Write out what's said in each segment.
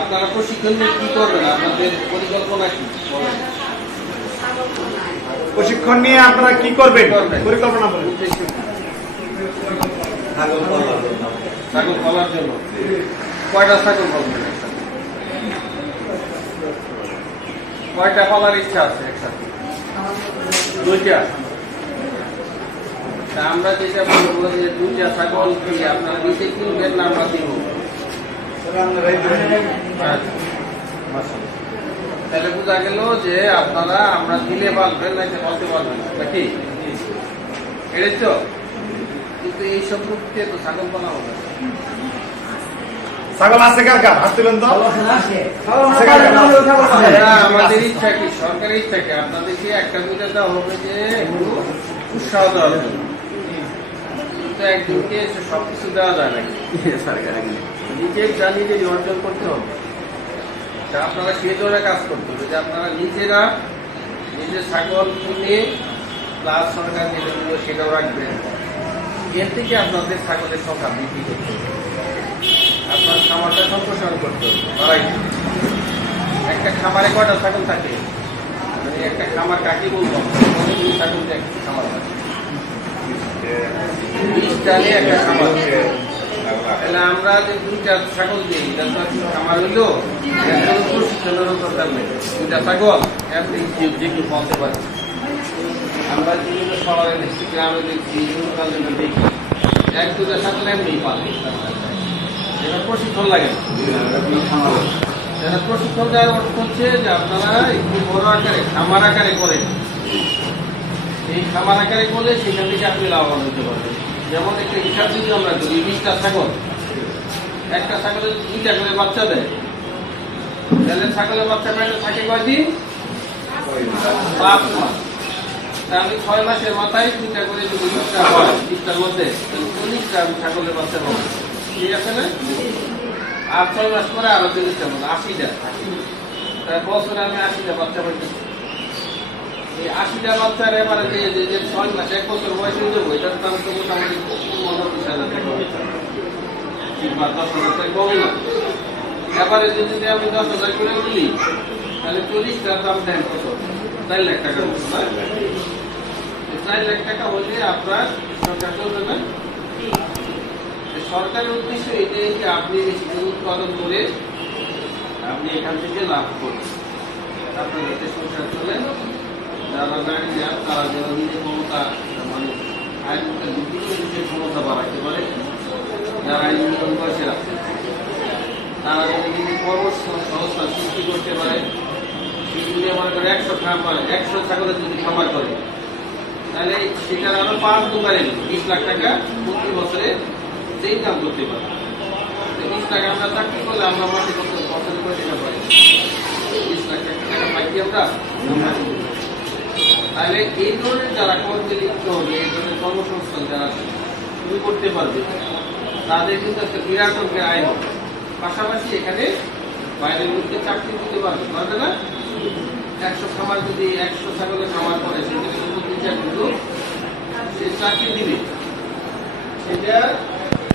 আপনারা প্রশিক্ষণ নিয়ে কি করবেন? আপনাদের পরিকল্পনা কি? প্রশিক্ষণ নিয়ে আপনারা কি করবেন? পরিকল্পনা বলেন। ছাগল পালার জন্য কয়টা ছাগল পালবেন? কয়টা পালার ইচ্ছা আছে একসাথে? দুইটা। আমরা যেটা বলবো যে দুইটা ছাগল কিনে আপনারা নিজে কিনবেন না আমরা দিব? তাহলে বোঝা গেল যে আপনারা আমরা দিলে পারবেন নাকি বলতে পারবেন নাকি? এটাই তো। কিন্তু এইসব প্রক্রিয়া তো ছাগল পালা হবে। ছাগল আছে কার কার? হাত তুলেন তো। আমাদের ইচ্ছা কি, সরকারের ইচ্ছা কি, আপনাদেরকে একটা দুইটা দেওয়া হবে যে উৎসাহ দেওয়ার জন্য। কিন্তু একদিনকে সবকিছু দেওয়া যায় নাকি? নিজের জানিয়ে অর্জন করতে হবে। আপনারা সেই ধরনের কাজ করতে হবে যে আপনারা নিজেরা নিজের ছাগল কিনে প্লাস সরকার যেগুলো সেটাও রাখবেন। এর থেকে আপনাদের ছাগলের সংখ্যা বৃদ্ধি করতে হবে। আপনার খামারটা সম্প্রসারণ করতে হবে। বাড়াইতে একটা খামারে কয়টা ছাগল থাকে? মানে একটা খামার কাকে বলবো? ছাগল একটা খামার থাকে 20টা নিয়ে একটা খামার। তাহলে আমরা যে দুইটা ছাগল দিই খামার হইলো প্রশিক্ষণেরও দরকার নেই। দুইটা ছাগল আপনি যেগুলো বলতে পারেন। আমরা যেগুলো শহরে দেখছি, গ্রামে দেখছি, দেখি এক দুটা ছাগল এমনি পালে। এটা প্রশিক্ষণ লাগে না। প্রশিক্ষণ দেওয়ার অর্থ হচ্ছে যে আপনারা একটু বড় আকারে খামার আকারে করেন। এই খামার আকারে করলে সেখান থেকে আপনি লাভবান হতে পারবেন। যেমন একটা হিসাব যদি আমরা করি 20টা ছাগল, একটা ছাগলের 2টা করে বাচ্চা দেয়, তাহলে ছাগলের বাচ্চা পেটে থাকে কয়দিন? 5 মাস। তা আমি 6 মাসের মাথায় 2টা করে যদি 20টা হয় 20টার মধ্যে 40টা আমি ছাগলের বাচ্চা পাবো। ঠিক আছে না? আর 6 মাস পরে আরো 40টা মতো 80টা। তাই বছরে আমি 80টা বাচ্চা পাইছি। এই 80টা বাচ্চার এবারে যে 6 মাস 1 বছর বয়সে দেবো, এটার দাম তো মোটামুটি 15,000 টাকা কিংবা 10,000 টাকা কমে না। এবারে যদি আমি 10,000 করে বলি তাহলে 40টার দাম দেন কত? 4 লাখ টাকা। 4 লাখ টাকা হলে আপনার সরকার চলবে না। সরকারের উদ্দেশ্য এটাই যে আপনি উৎপাদন করে আপনি এখান থেকে লাভ করবেন, আপনার যাতে সংসার চলে। যারা নারীরা তারা যেন নিজের ক্ষমতা মানে আইন বৃদ্ধি করে নিজের ক্ষমতা বাড়াতে পারে। যারা আইন বয়সে রাখে তারা যদি নিজের কর্মসংস্থান সৃষ্টি করতে পারে। সেগুলি মনে করে 100 খামার 100 ছাগলের যদি খামার করে তাহলে সেটার আরো 5 দুবারে 20 লাখ টাকা প্রতি বছরে ইনকাম করতে পারে। 20 টাকা আমরা চাকরি করলে আমরা মাসে কত বছরে কয় টাকা পাই? 20 লাখ টাকা পাই কি আমরা? তাহলে এই ধরনের যারা কর্মে লিপ্ত হবে, এই ধরনের কর্মসংস্থান যারা শুরু করতে পারবে তাদের কিন্তু একটা বিরাট অঙ্কের আয় হবে। পাশাপাশি এখানে বাইরের লোককে চাকরি দিতে পারবে না? 100 খামার যদি 100 ছাগলের খামার করে সেখানে কিন্তু সে চাকরি দিবে। সেটা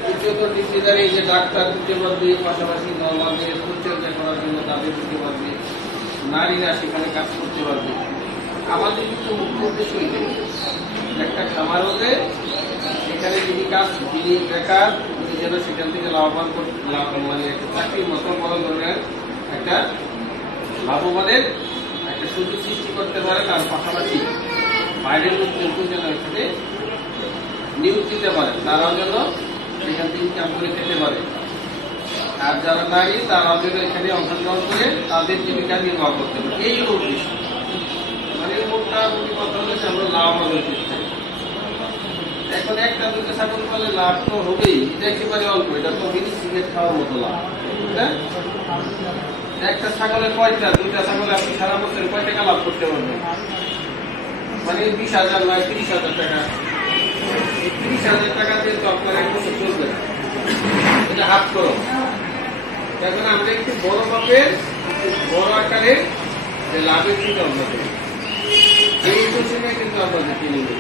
উচ্চতর ডিগ্রিধারী যে ডাক্তার দিতে পারবে, পাশাপাশি নর্মালদের পরিচর্যা করার জন্য তাদের দিতে পারবে, নারীরা সেখানে কাজ করতে পারবে। আমাদের কিন্তু মুখ্য উদ্দেশ্য একটা খামার হলে সেখানে যিনি বেকার তিনি যেন সেখান থেকে লাভবান মানে একটা চাকরির মতো বড় ধরনের একটা লাভবানের একটা সুযোগ সৃষ্টি করতে পারে। তার পাশাপাশি বাইরের লোকজনকে যেন এখানে নিয়োগ দিতে পারে, তারাও যেন সেখান থেকে ইনকাম করে খেতে পারে। আর যারা নারী তারাও যেন এখানে অংশগ্রহণ করে তাদের জীবিকা নির্বাহ করতে পারে। এই হল উদ্দেশ্য। মানে মোটামুটি কথা হচ্ছে আমরা লাভবান হতে চাই। এখন একটা দুটো ছাগল পালে লাভ তো হবেই, এটা একেবারে অল্প। এটা তো বিড়ি সিগারেট খাওয়ার মতো লাভ। হ্যাঁ, একটা ছাগলের কয়টা? 2টা ছাগলে আপনি সারা বছর কয় টাকা লাভ করতে পারবেন? মানে 20,000 নয় 30,000 টাকা। এই 30,000 টাকা দিয়ে তো আপনার 1 বছর চলবে। এটা হাত করো। এখন আমরা একটু বড় মাপের বড় আকারের যে লাভের চিন্তা আমরা করি, এই উদ্দেশ্যে কিন্তু আমরা কিনে নিতে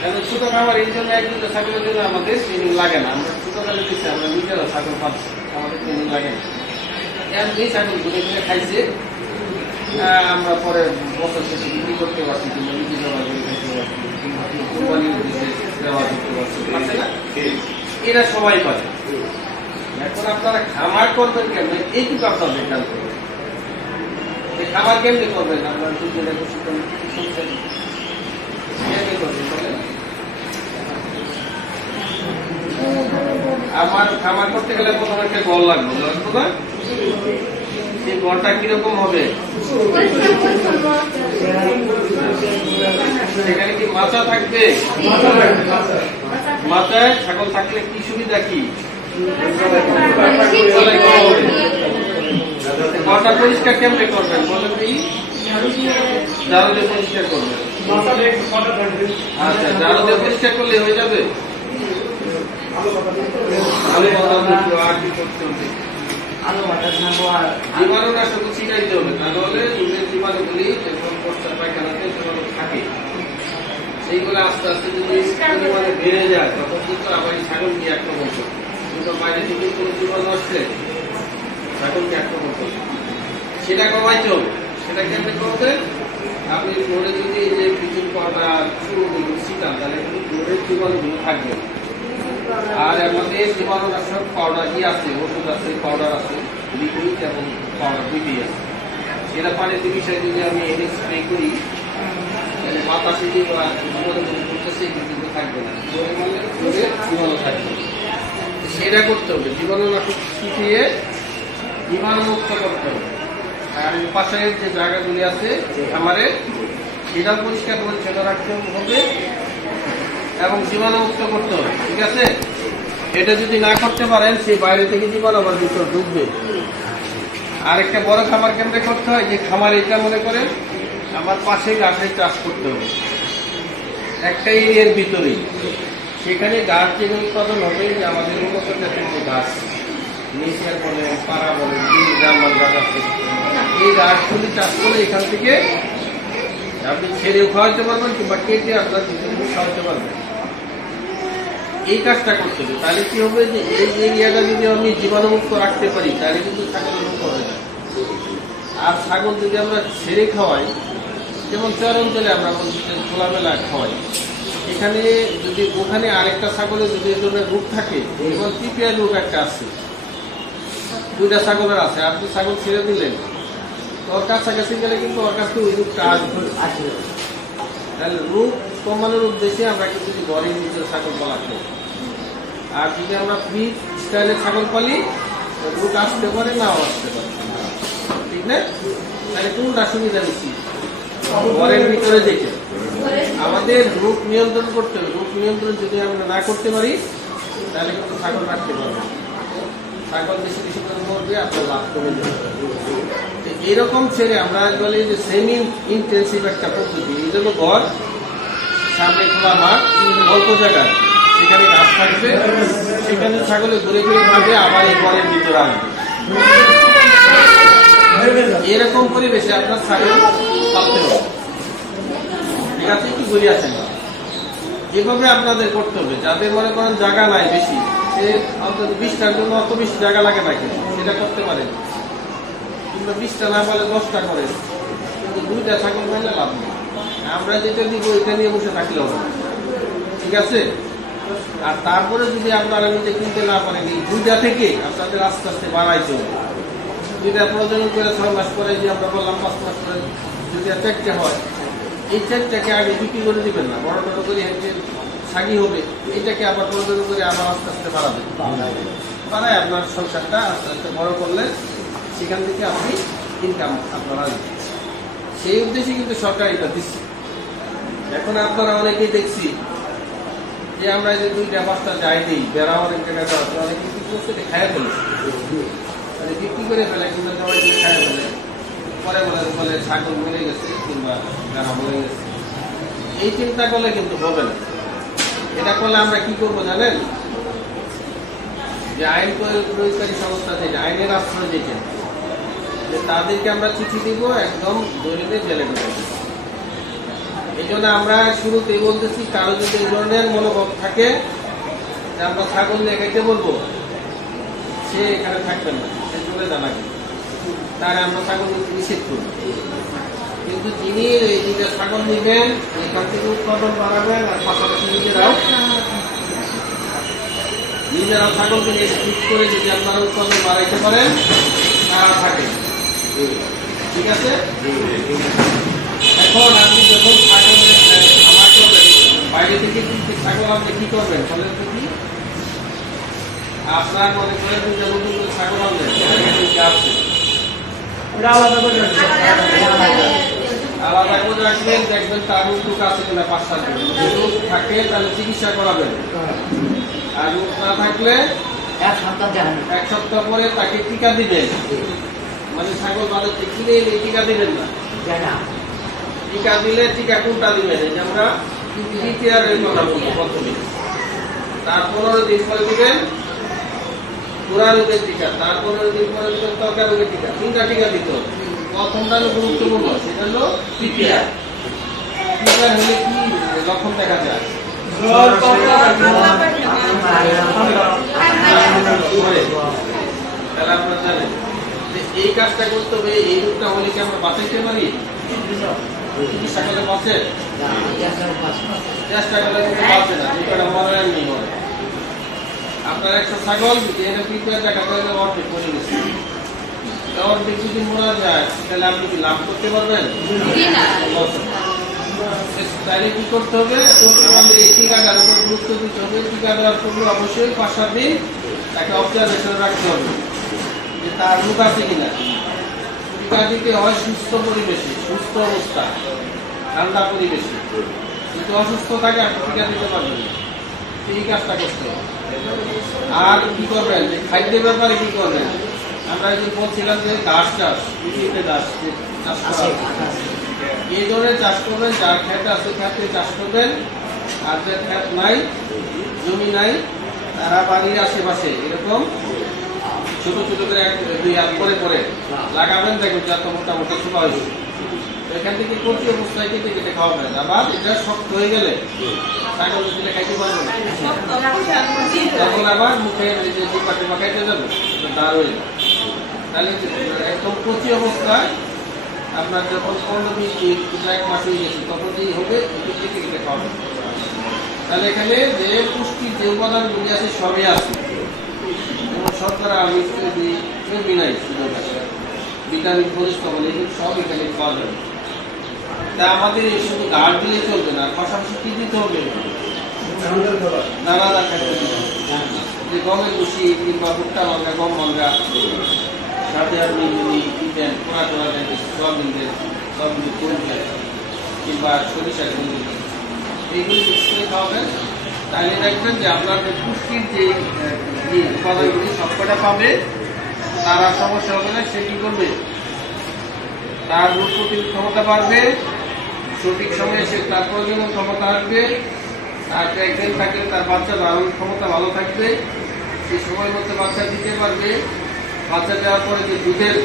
কারণ ছোট খামার এই জন্য এক দুটো ছাগলের জন্য আমাদের ট্রেনিং লাগে না, আমরা ছোট কালে দিচ্ছি, আমরা নিজেরা ছাগল পাচ্ছি, আমাদের ট্রেনিং লাগে না। এখন এই ছাগল ঘুরে ঘুরে খাইছে, আমরা পরে বছর শেষে বিক্রি করতে পারছি, কিংবা নিজে ব্যবহার করে খাইতে পারছি, কিংবা কোরবানির উদ্দেশ্যে ব্যবহার করতে পারছি, পারছে না? এরা সবাই পারে। এখন আপনারা খামার করবেন কেমনে, এইটুকু আপনাদের খেয়াল করবেন। খামার কেমনি করবেন, আপনার দুজনে প্রশিক্ষণ কেমনি করবেন বলেন? আমার খামার করতে গেলে প্রথমে একটা গড় লাগবে, লাগবে না? সেই গড়টা কিরকম হবে? সেখানে কি মাচা থাকবে? মাচায় ছাগল থাকলে কি সুবিধা কি? গড়টা পরিষ্কার কেমনে করবেন বলেন? ঝাড়ু দিয়ে পরিষ্কার করবেন। আচ্ছা, ঝাড়ু দিয়ে পরিষ্কার করলে হয়ে যাবে? জীবাণুনাশক ছিটাইতে হবে, তাহলে দুধের জীবাণুগুলি যখন প্রস্তাব পায়খানাতে জীবাণু থাকে, সেইগুলো আস্তে আস্তে যদি পরিমাণে বেড়ে যায়, তখন কিন্তু আবার এই ছাগলকে আক্রমণ করবে। কিন্তু বাইরে থেকে কোনো জীবাণু আসলে ছাগলকে আক্রমণ করবে, সেটা কমাইতে হবে। সেটা কেমন করবে? আপনি ঘরে যদি এই যে ব্লিচিং পাউডার চুনগুলো ছিটান, তাহলে কিন্তু ঘরের জীবাণুগুলো থাকবে। আর আমাদের জীবাণুনাশক পাউডার কি আছে, ওষুধ আছে, পাউডার আছে, লিকুইড এবং পাউডার দুইটাই আছে। সেটা পানিতে মিশিয়ে যদি আমি এনে স্প্রে করি, তাহলে বাতাসে যে জীবাণুগুলো ঘুরতেছে কিন্তু থাকবে না, জীবাণু থাকবে। সেটা করতে হবে, জীবাণুনাশক ছিটিয়ে জীবাণুমুক্ত করতে হবে। আর পাশের যে জায়গাগুলি আছে খামারে, সেটাও পরিষ্কার পরিচ্ছন্ন রাখতে হবে এবং জীবাণুমুক্ত করতে হবে। ঠিক আছে? এটা যদি না করতে পারেন, সেই বাইরে থেকে জীবাণু আবার ভিতর ঢুকবে। আর একটা বড় খামার কেন্দ্রে করতে হয়, যে খামার এটা মনে করেন আমার পাশে গাছের চাষ করতে হবে একটা এরিয়ার ভিতরেই। সেখানে গাছ যেগুলো উৎপাদন হবে, যে আমাদের উন্নত জাতের যে গাছ, নেশিয়ার বলেন, পাড়া বলেন, জার্মান গাছ আছে, এই গাছগুলি চাষ করে এখান থেকে আপনি ছেড়েও খাওয়াতে পারবেন, কিংবা কেটে আপনার নিজেদের খাওয়াতে পারবেন। এই কাজটা করতে হবে। তাহলে কি হবে, যে এই এরিয়াটা যদি আমি জীবাণুমুক্ত রাখতে পারি, তাহলে কিন্তু ছাগলের রোগ হবে না। আর ছাগল যদি আমরা ছেড়ে খাওয়াই, যেমন চর অঞ্চলে আমরা খোলামেলা খাওয়াই, এখানে যদি ওখানে আরেকটা ছাগলের যদি এই ধরনের রোগ থাকে, যেমন পিপিআর রোগ একটা আছে, দুইটা ছাগলের আছে, আপনি ছাগল ছেড়ে দিলেন, ওর কাছাকাছি গেলে কিন্তু ওর কাছে ওই রোগটা আসবে। তাহলে রোগ কমানোর উদ্দেশ্যে আমরা কিন্তু ঘরের নিজের ছাগল পালা খাই। আর যদি আমরা ফ্রি স্টাইলের ছাগল পালি, রোগ আসতে পারে, নাও আসতে পারে, ঠিক না? তাহলে কোনটা সুবিধা বেশি? ঘরের ভিতরে যেতে আমাদের রোগ নিয়ন্ত্রণ করতে হবে। রোগ নিয়ন্ত্রণ যদি আমরা না করতে পারি, তাহলে কিন্তু ছাগল রাখতে পারবো। ছাগল বেশি বেশি করে মরবে, আপনার লাভ কমে যাবে। এইরকম ছেড়ে আমরা বলি যে সেমি ইন্টেন্সিভ একটা পদ্ধতি। এই জন্য ঘর, সামনে খোলা মাঠ, অল্প জায়গায়, সেখানে গাছ থাকবে, সেখানে ছাগলে ঘুরে ঘুরে খাবে, আবার এই ঘরের ভিতরে আসবে। এরকম পরিবেশে আপনার ছাগল পালতে হবে। ঠিক আছে? কি বলি আছেন, এভাবে আপনাদের করতে হবে। যাদের মনে করেন জায়গা নাই বেশি, সে অন্তত 20টার জন্য অত বেশি জায়গা লাগে না, কিন্তু সেটা করতে পারেন। কিংবা 20টা না পারলে 10টা করেন, কিন্তু 2টা ছাগল পাইলে লাভ নেই। আমরা যেটা দিব এটা নিয়ে বসে থাকলে হবে, ঠিক আছে? আর তারপরে যদি আপনারা নিজে কিনতে না পারেন, এই 2টা থেকে আপনাদের আস্তে আস্তে বাড়াইতে হবে। 2টা প্রজনন করে 6 মাস পরে, যে আমরা বললাম 5 মাস পরে যদি 4টে হয়, এই 4টাকে আগে বিক্রি করে দিবেন না, বড় বড় করে ছাগি হবে, এইটাকে আবার প্রজনন করে আবার আস্তে আস্তে বাড়াবেন। বাড়ায় আপনার সংসারটা আস্তে আস্তে বড় করলে সেখান থেকে আপনি ইনকাম আপনারা আসবে। সেই উদ্দেশ্যে কিন্তু সরকার এটা দিচ্ছে। এখন আপনারা অনেকেই দেখছি যে আমরা যে 2টা 5টা যাই দিই, বেড়া অনেক জায়গায় অনেক বিক্রি করছে, খাইয়া ফেলেছে, মানে বিক্রি করে ফেলে, কিন্তু সবাই খাইয়া ফেলে, পরে বলে ছাগল মরে গেছে কিংবা বেড়া মরে গেছে। এই চিন্তা করলে কিন্তু হবে না। এটা করলে আমরা কি করবো জানেন, যে আইন প্রয়োগকারী সংস্থা যেটা, আইনের আশ্রয় যেটা, যে তাদেরকে আমরা চিঠি দিব, একদম ধরে জেলে ঢুকে দেব। এই জন্য আমরা শুরুতেই বলতেছি, কারো যদি এই ধরনের মনোভাব থাকে যে আমরা ছাগল নিয়ে খাইতে বলবো, সে এখানে থাকবেন না, সে চলে জানাবে, তার আমরা ছাগল নিষেধ করব। কিন্তু যিনি এই দুইটা ছাগল নিবেন, এখান থেকে উৎপাদন বাড়াবেন, আর পাশাপাশি নিজেরাও ছাগলকে নিয়ে ঠিক করে যদি আপনারা উৎপাদন বাড়াইতে পারেন, তারা থাকে। ঠিক আছে? এখন আপনি যখন ছাগলের খামার করবেন, বাইরে থেকে কিন্তু ছাগল আপনি কি করবেন? ফলে কি আপনার মনে করেন যে নতুন করে ছাগল আনলেন, আছে আলাদা করে রাখবেন, দেখবেন তার রোগ আছে কিনা 5-7 দিন। যদি রোগ থাকে তাহলে চিকিৎসা করাবেন, আর রোগ না থাকলে 1 সপ্তাহ পরে তাকে টিকা দিবেন। মানে ছাগল বাজার থেকে কিনে এনে টিকা দিবেন না, টিকা দিলে টিকা কোনটা দিবেন? এই যে আমরা দ্বিতীয়ারের কথা বলবো, প্রথমে তার 15 দিন পরে দিবেন পুরা রোগের টিকা, তার 15 দিন পরে দিবেন ত্বকা রোগের টিকা। 3টা টিকা দিতে হবে। প্রথমটা হলো গুরুত্বপূর্ণ, সেটা হলো টিকা। টিকা হলে কি লক্ষণ দেখা যায়? তাহলে আপনারা জানেন যে এই কাজটা করতে হবে। এই রোগটা হলে কি আমরা বাঁচাইতে পারি? চিকিৎসা করলে বাঁচে, চেষ্টা করলে কিন্তু বাঁচে না, টিকাটা মরে নেই। আপনার একটা ছাগল এটা প্রিপেয়ার দেখা যায় অর্ধেক করে গেছে, অর্ধেক যদি মারা যায় তাহলে আপনি কি লাভ করতে পারবেন? তাহলে কি করতে হবে? আমাদের এই টিকাটার উপর গুরুত্ব দিতে হবে। টিকা দেওয়ার পূর্বে অবশ্যই 5-7 দিন তাকে অবজারভেশন রাখতে হবে যে তার রোগ আছে কিনা। টিকা দিতে হয় সুস্থ পরিবেশে, সুস্থ অবস্থা, ঠান্ডা পরিবেশে। কিন্তু অসুস্থ থাকে আপনি টিকা দিতে পারবেন না। এই কাজটা করতে হবে। আর কি করবেন? যে খাদ্যের ব্যাপারে কি করবেন? আমরা যে বলছিলাম যে ঘাস চাষ, কৃষিতে ঘাস চাষ করা, এই ধরনের চাষ করবেন। যার ক্ষেত আছে ক্ষেতে চাষ করবেন, আর যার ক্ষেত নাই, জমি নাই, তারা বাড়ির আশেপাশে এরকম ছোট ছোট করে 1-2 হাত করে করে লাগাবেন। দেখুন যত মোটামুটি ছোট হয়েছে, এখান থেকে কচি অবস্থায় কেটে কেটে খাওয়াবেন। আবার এটা শক্ত হয়ে গেলে ছাগল দিলে খাইতে পারবেন না, তখন আবার মুখে টিপা খাইতে যাবে, দাঁড় হয়ে যাবে। তাহলে একদম কচি অবস্থায় আপনার যখন 15-20 দিন 1 মাস হয়ে গেছে, তখন যেই হবে একটু কেটে কেটে খাওয়াবেন। তাহলে এখানে যে পুষ্টির যে উপাদানগুলি আছে সবই আছে। যেমন শর্করা, চর্বি নাই, সুযোগ আছে, ভিটামিন, খনিজ লবণ, এগুলো সব এখানে পাওয়া যাবে। তা আমাদের এই শুধু ঘাট দিলেই চলবে না, পাশাপাশি কি দিতে হবে? দানাদার খাদ্য দিতে হবে। যে গমের ভুসি কিংবা ভুট্টা মাঙ্গা, গম মাঙ্গা, সাথে আপনি যদি দিতেন পোড়া দেন, সোয়াবিন দেন, সবগুলি করবেন, কিংবা সরিষা করবেন, এইগুলি মিক্স করে খাওয়াবেন। তাহলে দেখবেন যে আপনার পুষ্টির যে উপাদানগুলি সবকটা পাবে, তার আর সমস্যা হবে না। সে কি করবে? তার রোগ প্রতিরোধ ক্ষমতা বাড়বে, সঠিক সময়ে সে তার প্রজনন ক্ষমতা আসবে, আর প্রেগনেন্ট থাকলে তার বাচ্চা ধারণ ক্ষমতা ভালো থাকবে, সে সময় মধ্যে বাচ্চা দিতে পারবে। বাচ্চা দেওয়ার পরে যে দুধের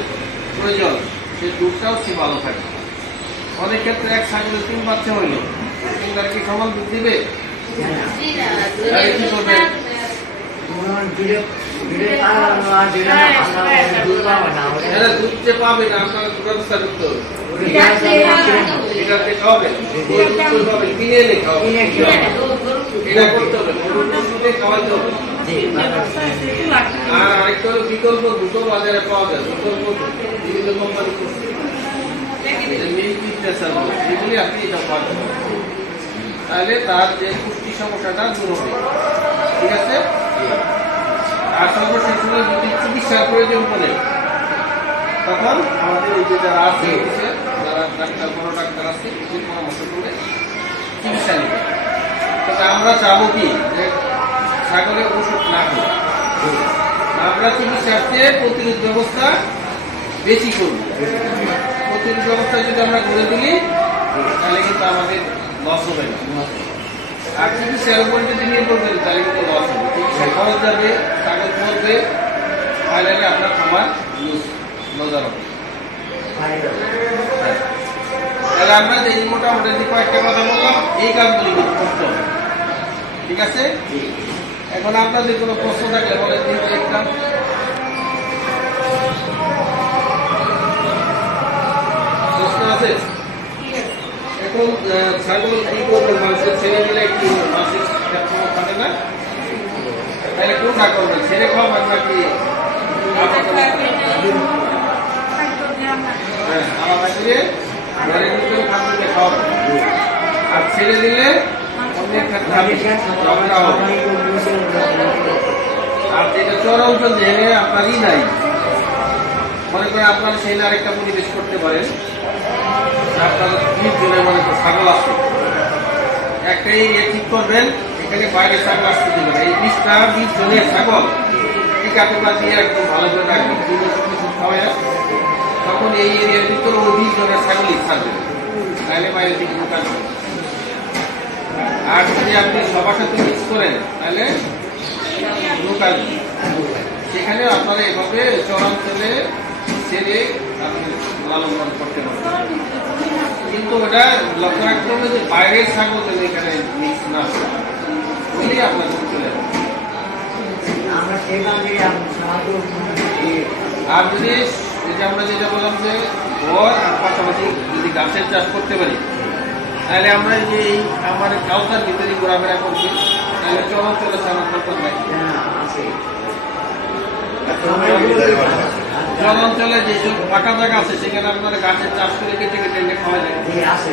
প্রয়োজন, সেই দুধটাও সে ভালো থাকবে। অনেক ক্ষেত্রে এক ছাগলের 3 বাচ্চা হইল, কিন্তু আর কি সমান দুধ দিবে? তাহলে কি করবে? দুধ যে পাবে না, আপনার ব্যবস্থা করতে হবে। এটাতে খাওয়াবে, কিনে এনে খাওয়াবে, এটা করতে হবে, খাওয়াতে হবে। আর আরেকটা হলো বিকল্প দুটো বাজারে পাওয়া যায়, বিকল্প বিভিন্ন কোম্পানি করছে, এগুলি আপনি এটা পাবেন। তাহলে তার যে পুষ্টি সমস্যাটা দূর হবে। ঠিক আছে? আর সর্বশেষ হলো যদি চিকিৎসার প্রয়োজন পড়ে, তখন আমাদের এই যে যারা আছে, যারা ডাক্তার, বড় ডাক্তার আছে, এদের পরামর্শ করে চিকিৎসা নেবে। তবে আমরা চাবো কি যে ছাগলের ওষুধ না করে আমরা চিকিৎসার চেয়ে প্রতিরোধ ব্যবস্থা বেশি করব। প্রতিরোধ ব্যবস্থা যদি আমরা করে দিই, তাহলে কিন্তু আমাদের লস হবে না। আর চিকিৎসার উপর যদি নির্ভর করি, তাহলে কিন্তু লস হবে। চিকিৎসা খরচ যাবে, ছাগল মরবে, তাহলে আপনার খামার লস হবে। তাহলে আমরা এই মোটামুটি যে কয়েকটা কথা বললাম এই কাজগুলি কিন্তু করতে হবে। ঠিক আছে, এখন আপনাদের কোনো প্রশ্ন থাকলে বলে দিন একটা। প্রশ্ন আছে? এখন ছাগল কি করবেন, মানুষের ছেড়ে দিলে একটু মাসিক থাকে না, তাহলে কোনটা করবেন, ছেড়ে খাওয়াবেন নাকি আলাদা করে ঘরের ভিতরে খাদ্যকে খাওয়াবেন? আর ছেড়ে দিলে অনেক ঝগড়া হবে। আর যেটা চরাঞ্চল যেখানে আপনারই নাই, মনে করেন আপনার সেই আরেকটা পরিবেশ করতে পারেন, আপনার 20 জনের মনে করেন ছাগল আসছে, একটা এরিয়া ঠিক করবেন, এখানে বাইরে ছাগল আসতে দেবেন, এই 20 জনের ছাগল টিকা টোকা দিয়ে একদম ভালো করে রাখবেন, কিছু খাওয়ায়, তখন এই এরিয়ার ভিতরে 20 জনের ছাগলই থাকবে, তাহলে বাইরে থেকে ঢোকানো। আর যদি আপনি সবার সাথে মিক্স করেন তাহলে ঢোকান, সেখানে আপনারা এভাবে চরাঞ্চলে ছেড়ে আপনি লালন পালন করতে পারবেন। কিন্তু ওটা লক্ষ্য রাখতে হবে যে বাইরের ছাগল যেন এখানে মিক্স না হলেই আপনার চলে যাবে। আর যদি আমরা যেটা বললাম যে ঘর আর পাশাপাশি যদি গাছের চাষ করতে পারি, তাহলে আমরা যে এই আমার কাউসার ভিতরে ঘোরাফেরা করছি, তাহলে চলাচলে আমার দরকার নাই। চলাঞ্চলে যেসব ফাঁকা জায়গা আছে সেখানে আপনারা গাছের চাষ করে কেটে কেটে এনে খাওয়া যায়। আছে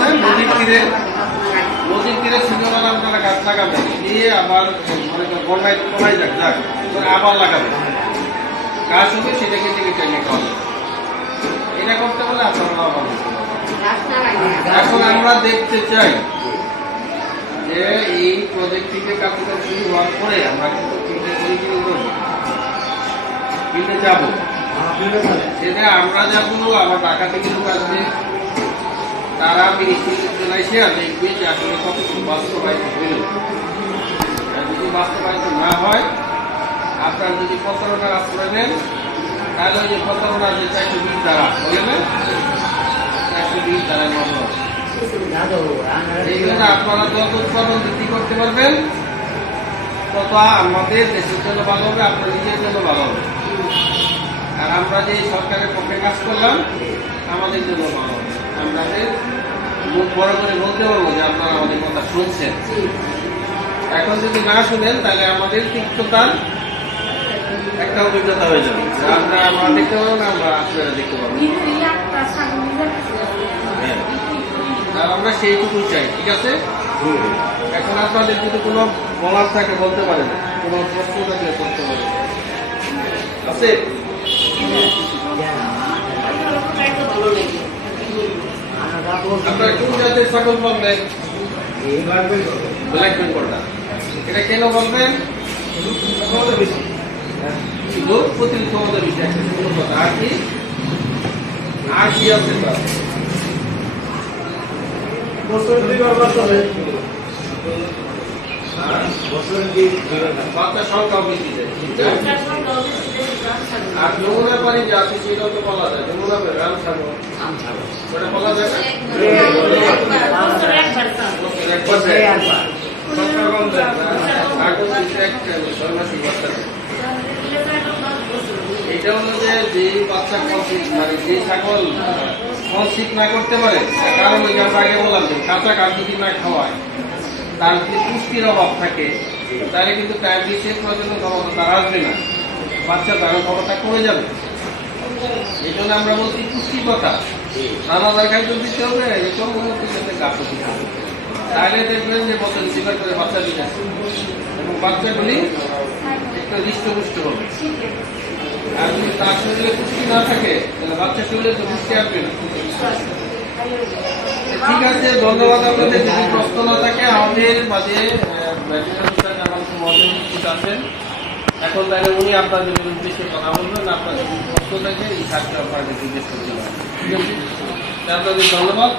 না নদীর তীরে সিনেমার আপনারা গাছ লাগাবেন, দিয়ে আবার মনে করেন বন্যায় কমাই যাক আবার লাগাবেন, গাছ হবে সেটা কেটে কেটে এনে খাওয়া যায়। এটা করতে পারলে আপনারা লাভ হবে। এখন আমরা দেখতে চাই যে এই প্রজেক্ট থেকে কার্যক্রম শুরু হওয়ার পরে আমরা কিন্তু ফিল্ডে যাবো, সেটা আমরা যাবো, আবার ঢাকা থেকে লোক আসবে, তারা এসে দেখবে যে আসলে কতটুকু বাস্তবায়িত হইল। যদি বাস্তবায়িত না হয়, আপনার যদি প্রতারণার আশ্রয় নেন, তাহলে ওই যে প্রতারণা যে 420 দ্বারা বলে না, 420 দ্বারায় মামলা। এই জন্য আপনারা যত উৎপাদন বৃদ্ধি করতে পারবেন তত আমাদের দেশের জন্য ভালো হবে, আপনার নিজের জন্য ভালো হবে। আর আমরা যে সরকারের পক্ষে কাজ করলাম আমাদের জন্য ভালো হবে। আমাদের মুখ বড় করে বলতে পারবো যে আপনারা আমাদের কথা শুনছেন। এখন যদি না শুনেন তাহলে আমাদের তিক্ততার একটা অভিজ্ঞতা হয়ে যাবে, আমরা দেখতে পাবো না, আমরা আপনারা দেখতে পাবো। আর আমরা সেইটুকুই চাই। ঠিক আছে, এখন আপনাদের যদি কোনো বলার থাকে বলতে পারেন, কোনো প্রশ্ন থাকলে করতে পারেন। আছে আপনারা কোন জাতের ছাগল বলবেন? ব্ল্যাক বেঙ্গলটা। এটা কেন বলবেন? প্রতিদিন ক্ষমতা বেশি আছে। আর কি আছে? বাচ্চা সংখ্যাও বেশি যায়। আর যমুনা পানি যে আছে সেটাও তো বলা যায়, যমুনা রাম ছাগল ওটা বলা যায় না। এটা হলো যে বাচ্চা কনসিভ, মানে যে ছাগল কনসিভ না করতে পারে, কারণ ওই যে আমরা আগে বললাম যে কাঁচা ঘাস যদি না খাওয়ায়, তার যদি পুষ্টির অভাব থাকে, তাহলে কিন্তু তার যে প্রয়োজনীয় ক্ষমতা তার আসবে না, বাচ্চা ধারণ ক্ষমতা কমে যাবে। এই জন্য আমরা বলছি পুষ্টির কথা, নানাদার খাদ্য দিতে হবে, এরকম সাথে গাছ দিতে হবে, তাহলে দেখবেন যে বছর শিকার করে বাচ্চা দিতে আসবে এবং বাচ্চাগুলি একটু হৃষ্টপুষ্ট হবে। আর যদি তার শরীরে পুষ্টি না থাকে তাহলে বাচ্চার শরীরে তো পুষ্টি আসবে না। ঠিক আছে, ধন্যবাদ। আপনাদের যদি প্রশ্ন না থাকে আমাদের মাঝে আছেন, এখন তাহলে উনি আপনাদের উদ্দেশ্যে কথা বলবেন, আপনাদের যদি প্রশ্ন থাকে এই কাজটা আপনাদের জিজ্ঞেস করতে পারেন। ঠিক আছে, আপনাদের ধন্যবাদ।